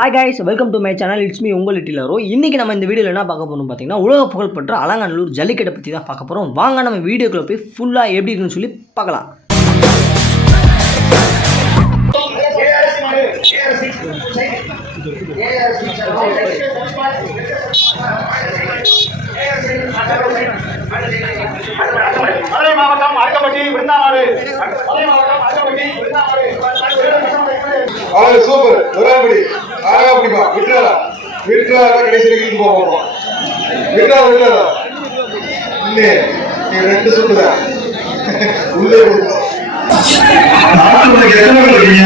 Hi guys welcome to my channel it's me உங்கள் லிட்டிலரோ இன்றைக்கி நம்ம இந்த வீடியோவில் என்ன பார்க்க போகிறோம் பார்த்தீங்கன்னா உலக புகழ்பெற்ற அலங்காநல்லூர் ஜல்லிக்கட்டை பற்றி தான் பார்க்க போகிறோம் வாங்க நம்ம வீடியோக்குள்ளே போய் ஃபுல்லாக எப்படி இருக்குன்னு சொல்லி பார்க்கலாம். மதுரை மாவட்டம் அடக்கப்பட்டி விருந்தாமாடு மதுரை மாவட்டம் அடக்கப்பட்டி சூப்பர். விட்டுறாரா கடைசி வரைக்கும் போக போறோம். நீ ரெண்டு சுட்டுதா உள்ளே விடு. எத்தனை பேர் இருக்கீங்க?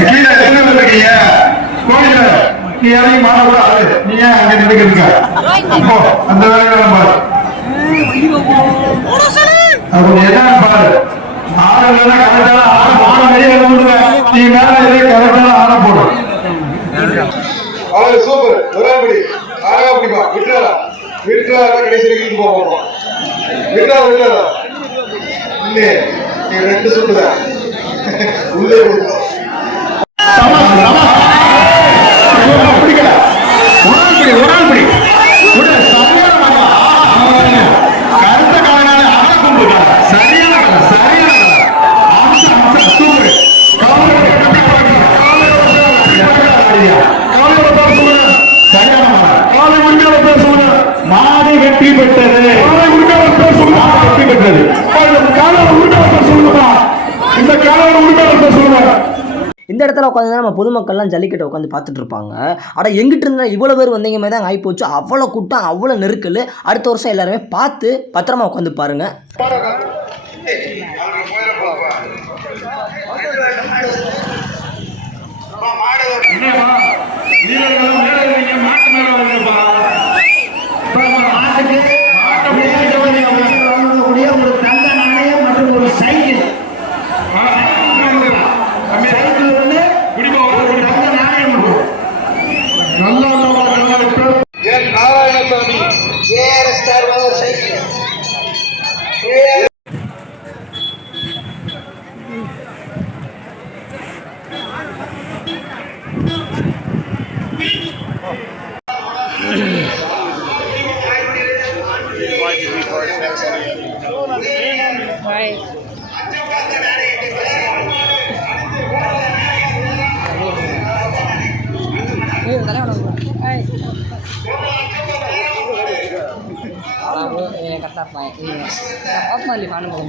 கீழே எத்தனை பேர் இருக்கீங்க? நீ யாரையும் மாறக்கூட ஆளு நீ ஏன் அங்க நினைக்கிறீங்க அப்போ அந்த வேலையை பாரு. அப்போ என்ன பாரு. ஆளுங்க கரெக்டான ஆளை போட வெளியே விடுங்க நீ மேல ஏறி கரெக்டான ஆளை போடும் அவரு சூப்பர். ஒராபடி அழகா பிடிப்பா. விட்டுறாரா விட்டுறா கடைசி வரைக்கும் போக போறோம். விட்டுறா விட்டுறா இல்லையே. நீ ரெண்டு சுட்டுதான் உள்ளே விடு. இடத்துல உட்காந்து நம்ம பொதுமக்கள்லாம் ஜல்லிக்கட்டை உட்காந்து பார்த்துட்டு இருப்பாங்க ஆனால் எங்கிட்ட இருந்தால் இவ்வளோ பேர் வந்தீங்க மாதிரி தான் ஆகிப்போச்சு அவ்வளோ கூட்டம் அவ்வளோ நெருக்கல் அடுத்த வருஷம் எல்லாருமே பார்த்து பத்திரமா உட்காந்து பாருங்கள்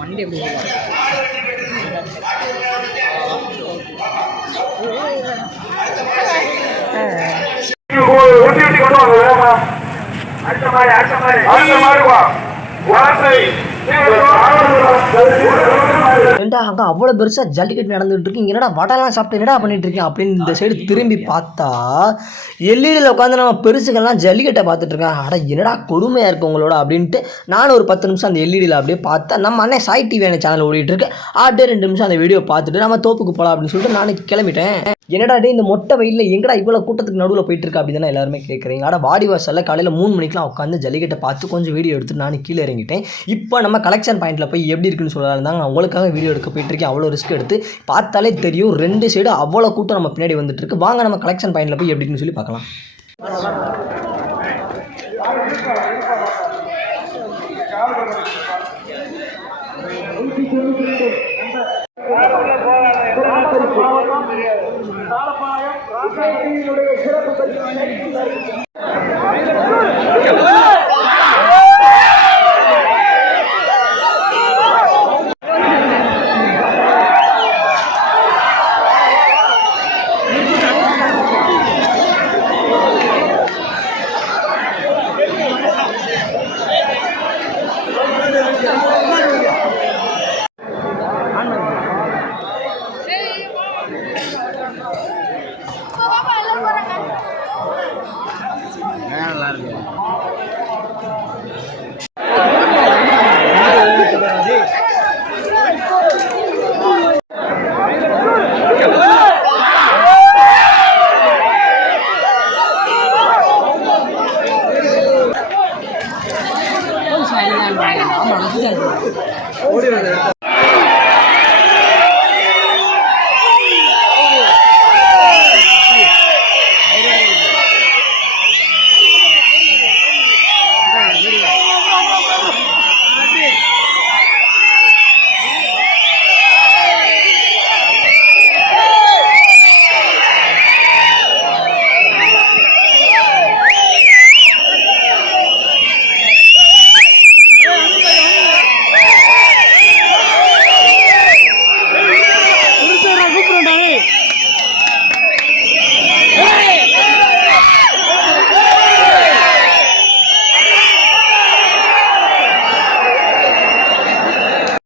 மண்டி எப்படி ஊட்டி ஊட்டி கொண்டு வாங்க அடுத்த மாதிரி அடுத்த மாதிரி அடுத்த மாதிரி வா. வாசை. அங்கே அவ்வளோ பெருசாக ஜல்லிக்கட்டு நடந்துகிட்டு இருக்கு இங்கே என்னடா வடைலாம் சாப்பிட்டு என்னடா பண்ணிட்டு இருக்கேன் அப்படின்னு இந்த சைடு திரும்பி பார்த்தா எல்இடியில் உட்காந்து நம்ம பெருசுகள்லாம் ஜல்லிக்கட்டை பார்த்துட்டு இருக்கேன் அட என்னடா கொடுமையாக இருக்கு உங்களோட அப்படின்ட்டு நானும் ஒரு பத்து நிமிஷம் அந்த எல்இடியில் அப்படியே பார்த்தா நம்ம அண்ணன் சாய் டிவி சேனல் ஓடிட்டு இருக்கு. அப்படியே ரெண்டு நிமிஷம் அந்த வீடியோ பார்த்துட்டு நம்ம தோப்புக்கு போகலாம் அப்படின்னு சொல்லிட்டு நானும் கிளம்பிட்டேன். என்னடா டே இந்த மொட்டை வெயிலில் எங்கடா இவ்வளோ கூட்டத்துக்கு நடுவில் போயிட்டு இருக்கு அப்படின்னு தான் எல்லாருமே கேட்குறீங்க ஆட வாடி வாசலில் காலையில் மூணு மணிக்கெலாம் உட்காந்து ஜல்லிக்கட்டை பார்த்து கொஞ்சம் வீடியோ எடுத்துட்டு நான் கீழே இறங்கிட்டேன். இப்போ நம்ம நம்ம கலெக்ஷன் பாயிண்ட்டில் போய் எப்படி இருக்குன்னு சொல்லலாம் தான் அவங்களுக்காக வீடியோ எடுக்க போயிட்டுருக்கேன் அவ்வளோ ரிஸ்க் எடுத்து பார்த்தாலே தெரியும். ரெண்டு சைடு அவ்வளோ கூட்டம் நம்ம பின்னாடி வந்துட்டுருக்கு வாங்க நம்ம கலெக்ஷன் பாயிண்ட்டில் போய் எப்படின்னு சொல்லி பார்க்கலாம். சிறப்பு நல்லா இருக்கு.